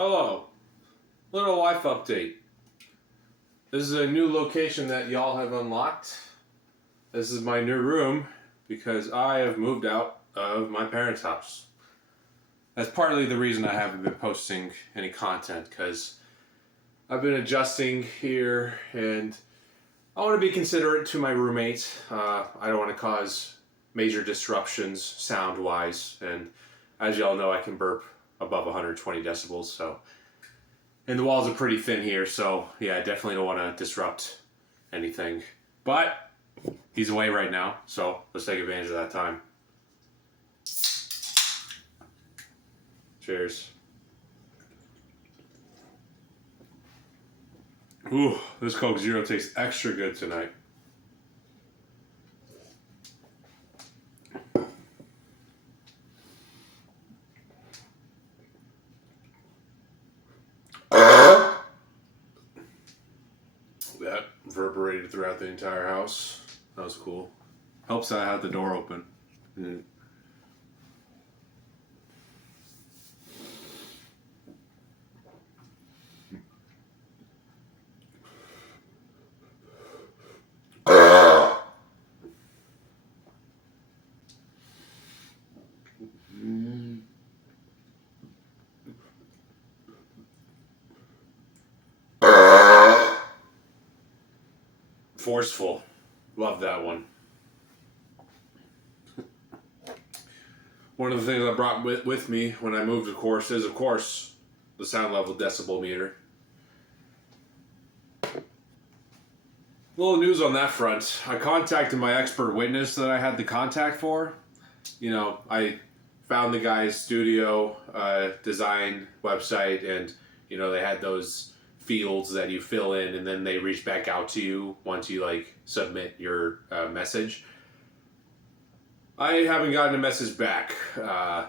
Hello. Little life update. This is a new location that y'all have unlocked. This is my new room because I have moved out of my parents' house. That's partly the reason I haven't been posting any content, because I've been adjusting here and I want to be considerate to my roommate. I don't want to cause major disruptions sound-wise, and as y'all know, I can burp above 120 decibels, so... And the walls are pretty thin here, so yeah, I definitely don't want to disrupt anything. But he's away right now, so let's take advantage of that time. Cheers. Ooh, this Coke Zero tastes extra good tonight. That reverberated throughout the entire house. That was cool. Helps that I had the door open. Forceful. Love that one. One of the things I brought with me when I moved, of course, is, the sound level decibel meter. Little news on that front. I contacted my expert witness that I had the contact for. You know, I found the guy's studio design website, and, you know, they had those fields that you fill in, and then they reach back out to you once you, like, submit your message. I haven't gotten a message back. A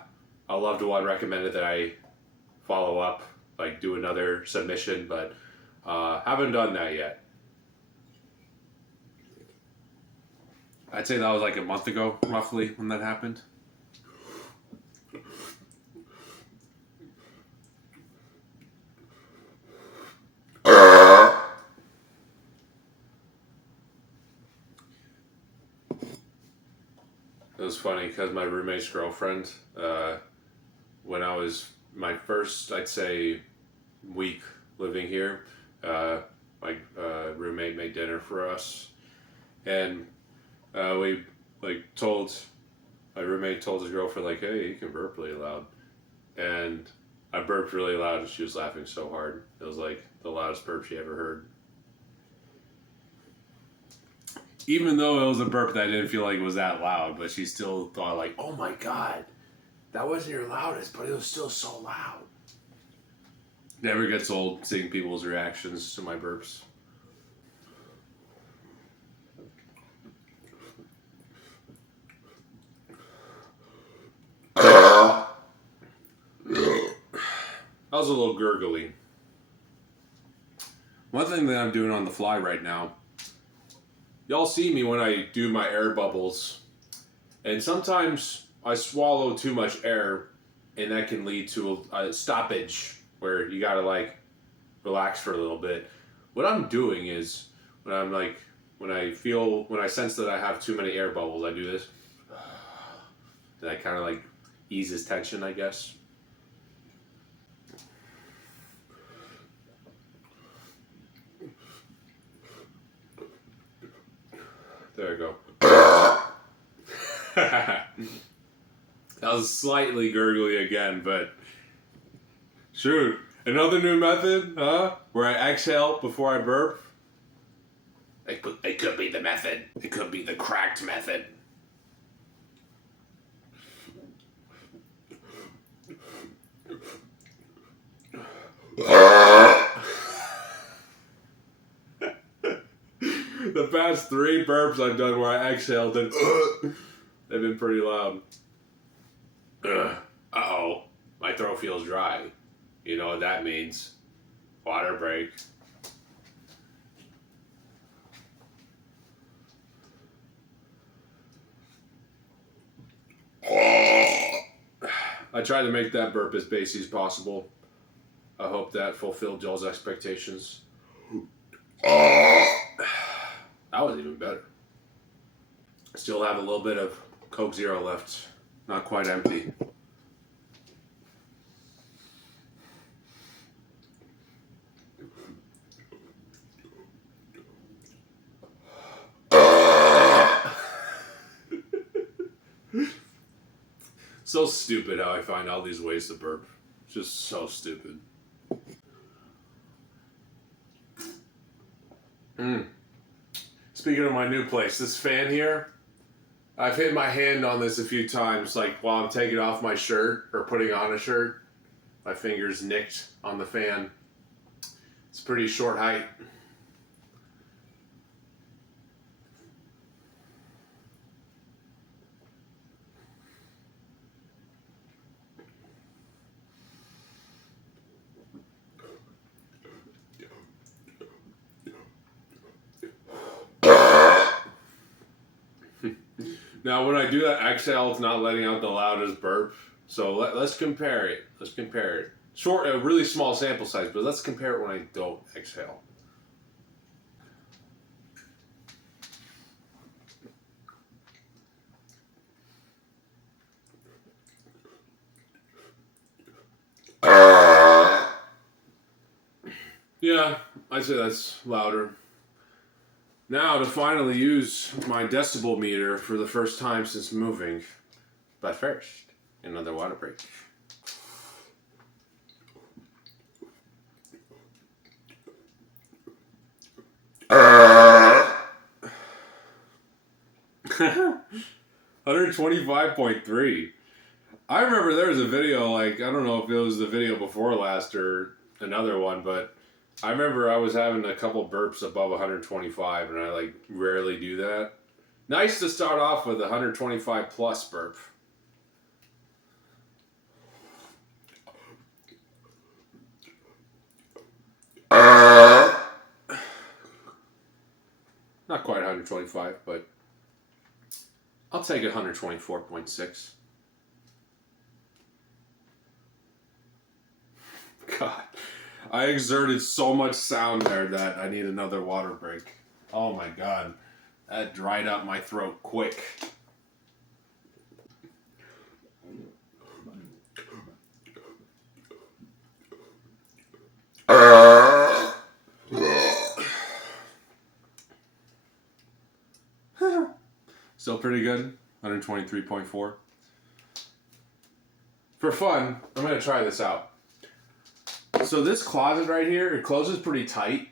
loved one recommended that I follow up, like do another submission, but haven't done that yet. I'd say that was like a month ago, roughly, when that happened. It was funny because my roommate's girlfriend, when I was my first, I'd say, week living here, my roommate made dinner for us, and we my roommate told his girlfriend, like, hey, you can burp really loud, and I burped really loud and she was laughing so hard. It was like the loudest burp she ever heard. Even though it was a burp that I didn't feel like it was that loud, but she still thought, like, oh my god, that wasn't your loudest, but it was still so loud. Never gets old seeing people's reactions to my burps. That was a little gurgly. One thing that I'm doing on the fly right now, y'all see me when I do my air bubbles, and sometimes I swallow too much air, and that can lead to a stoppage where you gotta, like, relax for a little bit. What I'm doing is, when I sense that I have too many air bubbles, I do this. And that kind of, like, eases tension, I guess. There we go. That was slightly gurgly again, but shoot, another new method, huh? Where I exhale before I burp. It could be the method. It could be the cracked method. The past 3 burps I've done where I exhaled and they've been pretty loud. Uh-oh, my throat feels dry. You know what that means. Water break. I try to make that burp as bassy as possible. I hope that fulfilled Joel's expectations. That was even better. Still have a little bit of Coke Zero left. Not quite empty. So stupid how I find all these ways to burp. Just so stupid. Speaking of my new place, this fan here, I've hit my hand on this a few times, like while I'm taking off my shirt or putting on a shirt. My finger's nicked on the fan. It's pretty short height. Now, when I do that exhale, it's not letting out the loudest burp. So let's compare it. Let's compare it. Short, a really small sample size, but let's compare it when I don't exhale. Yeah, I'd say that's louder. Now to finally use my decibel meter for the first time since moving. But first, another water break. $125.3. I remember there was a video, like, I don't know if it was the video before last or another one, but I remember I was having a couple burps above 125, and I, like, rarely do that. Nice to start off with 125 plus burp. Not quite 125, but I'll take 124.6. God, I exerted so much sound there that I need another water break. Oh my God, that dried up my throat quick. Still pretty good, 123.4. For fun, I'm going to try this out. So this closet right here, it closes pretty tight.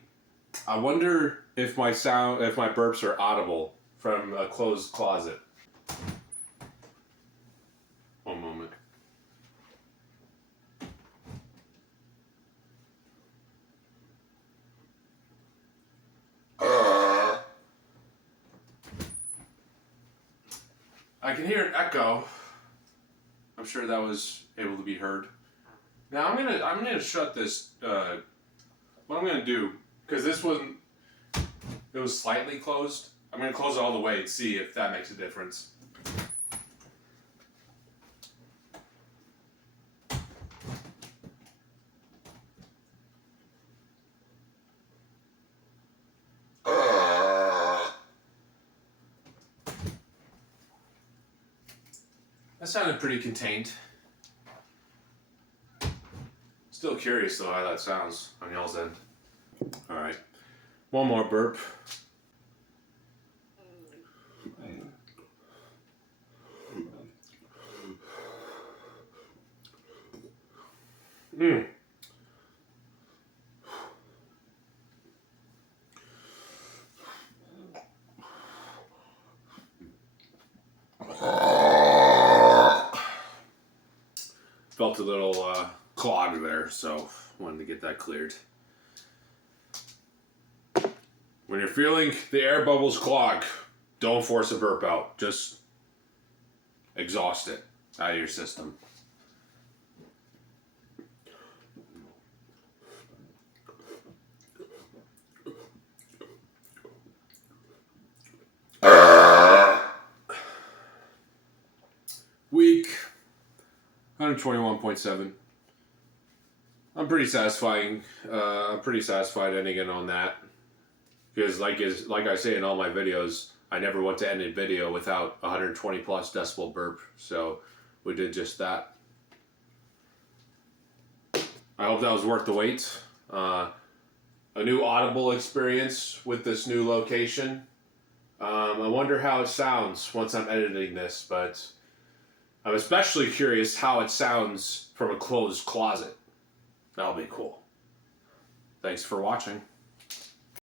I wonder if my burps are audible from a closed closet. One moment. I can hear an echo. I'm sure that was able to be heard. Now I'm gonna shut this. What I'm gonna do, because this wasn't, it was slightly closed. I'm gonna close it all the way and see if that makes a difference. That sounded pretty contained. Still curious though how that sounds on y'all's end. All right, one more burp. Felt a little clogged there, so wanted to get that cleared. When you're feeling the air bubbles clog, don't force a burp out. Just exhaust it out of your system. Weak. 121.7. I'm pretty satisfying. I'm pretty satisfied ending it on that. Because like I say in all my videos, I never want to end a video without 120 plus decibel burp. So we did just that. I hope that was worth the wait. A new audible experience with this new location. I wonder how it sounds once I'm editing this, but I'm especially curious how it sounds from a closed closet. That'll be cool. Thanks for watching.